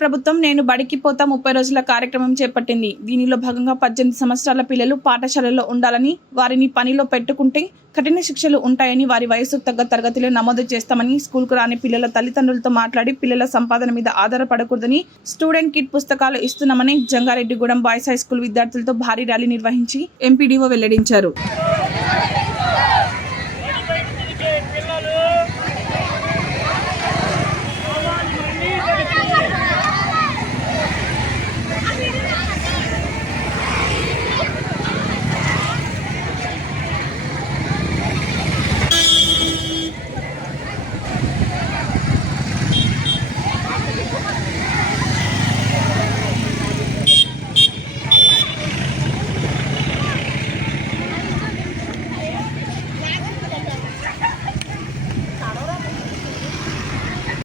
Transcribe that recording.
ప్రభుత్వం నేను బడికి పోతా ముప్పై రోజుల కార్యక్రమం చేపట్టింది. దీనిలో భాగంగా పద్దెనిమిది సంవత్సరాల పిల్లలు పాఠశాలలో ఉండాలని వారిని పనిలో పెట్టుకుంటే కఠిన శిక్షలు ఉంటాయని వారి వయసుకు తగ్గ తరగతిలో నమోదు చేస్తామని స్కూల్కు రాని పిల్లల తల్లిదండ్రులతో మాట్లాడి పిల్లల సంపాదన మీద ఆధారపడకూడదని స్టూడెంట్ కిట్ పుస్తకాలు ఇస్తున్నామని జంగారెడ్డిగూడెం బాయ్స్ హై స్కూల్ విద్యార్థులతో భారీ ర్యాలీ నిర్వహించి ఎంపీడీఓ వెల్లడించారు.